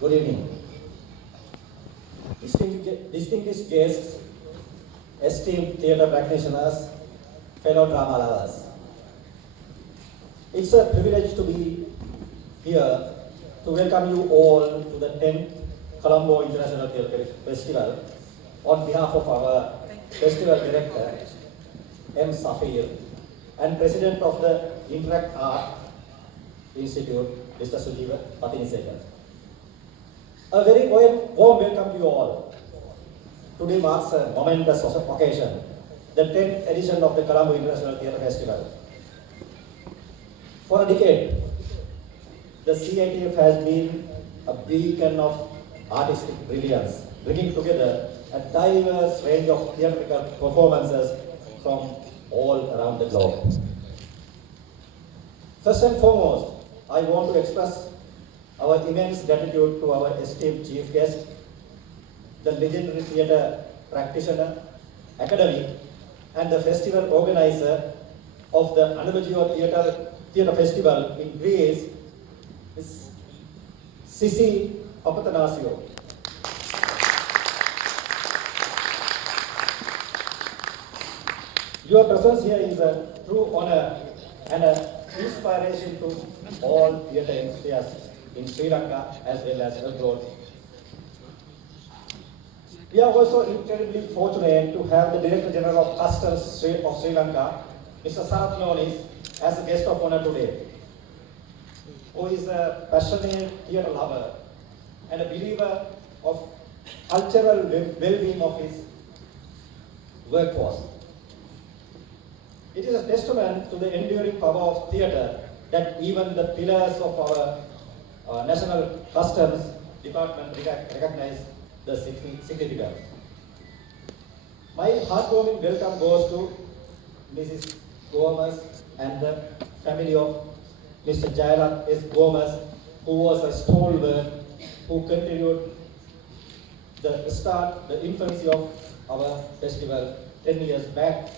Good evening. Distinguished guests, esteemed theatre practitioners, fellow drama lovers. It's a privilege to be here to welcome you all to the 10th Colombo International Theatre Festival on behalf of our festival director, M. Safir, and president of the Interact Art Institute, Mr. Sujeeva Patinisekar. A very warm welcome to you all. Today marks a momentous occasion, the 10th edition of the Colombo International Theatre Festival. For a decade, the CITF has been a beacon of artistic brilliance, bringing together a diverse range of theatrical performances from all around the globe. First and foremost, I want to express our immense gratitude to our esteemed chief guest, the legendary theatre practitioner, academic, and the festival organizer of the Analogia Theatre Festival in Greece, Ms. Sisi Papathanassiou. Your presence here is a true honor and an inspiration to all theatre enthusiasts in Sri Lanka as well as abroad. We are also incredibly fortunate to have the Director General of Customs of Sri Lanka, Mr. Sarath Nonis, as a guest of honor today, who is a passionate theatre lover and a believer of cultural well-being of his workforce. It is a testament to the enduring power of theatre that even the pillars of our National Customs Department recognize the significance. My heartwarming welcome goes to Mrs. Gomez and the family of Mr. Jairam S. Gomez, who was a stalwart who continued the infancy of our festival 10 years back,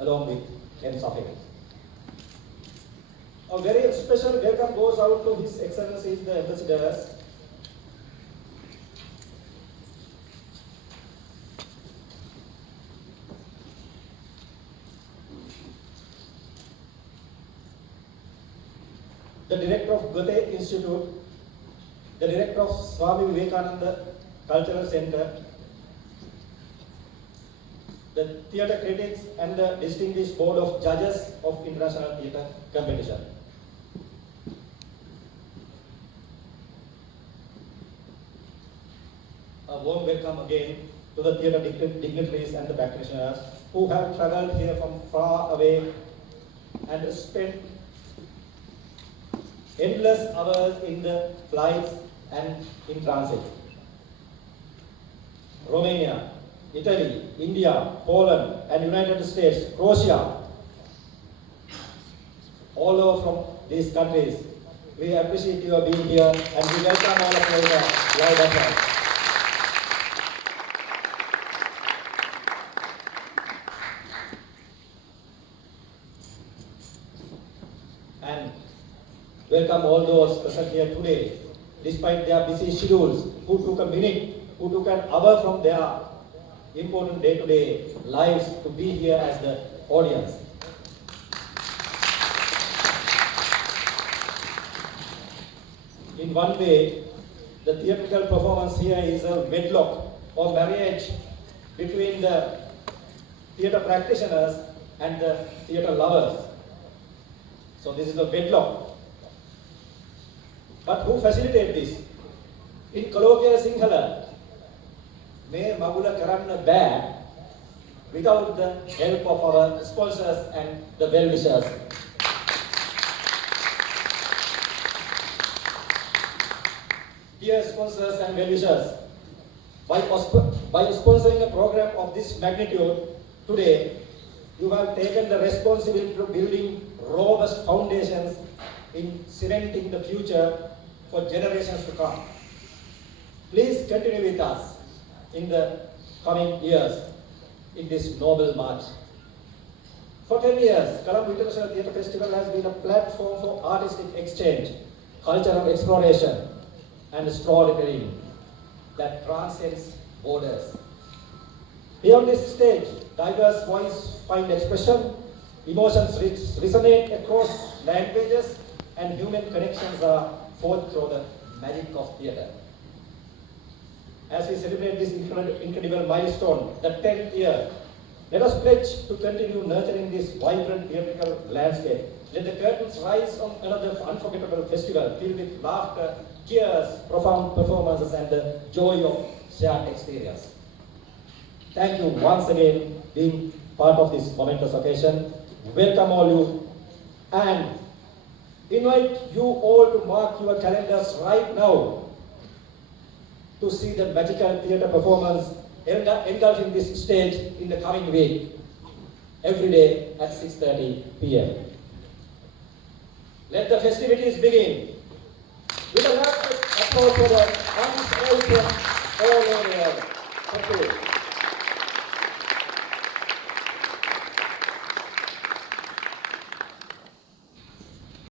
along with M. Safir. A very special welcome goes out to His Excellencies the Ambassadors, the Director of Goethe Institute, the Director of Swami Vivekananda Cultural Center, the theatre critics, and the distinguished board of judges of international theatre competition. A warm welcome again to the theatre dignitaries and the practitioners who have travelled here from far away and spent endless hours in the flights and in transit. Romania, Italy, India, Poland, and United States, Croatia, all over from these countries. We appreciate your being here and we welcome all of you with a loud applause. And welcome all those present here today, despite their busy schedules, who took a minute, who took an hour from their important day-to-day lives to be here as the audience. In one way, the theatrical performance here is a wedlock or marriage between the theatre practitioners and the theatre lovers. So this is a wedlock. But who facilitate this? In colloquial Sinhala, may magula karanna bad without the help of our sponsors and the well-wishers. Dear sponsors and well-wishers, by sponsoring a program of this magnitude today, you have taken the responsibility of building robust foundations in cementing the future for generations to come. Please continue with us in the coming years in this noble march. For 10 years, Colombo International Theatre Festival has been a platform for artistic exchange, cultural exploration, and storytelling that transcends borders. Beyond this stage, diverse voices find expression, emotions resonate across languages, and human connections are forged through the magic of theatre. As we celebrate this incredible milestone, the 10th year, let us pledge to continue nurturing this vibrant theatrical landscape. Let the curtains rise on another unforgettable festival filled with laughter, tears, profound performances, and the joy of shared experience. Thank you once again being part of this momentous occasion. Welcome all you, and invite you all to mark your calendars right now to see the magical theatre performance engulfing this stage in the coming week, every day at 6:30 p.m. Let the festivities begin. With a large applause for the unspoken all over. Thank you.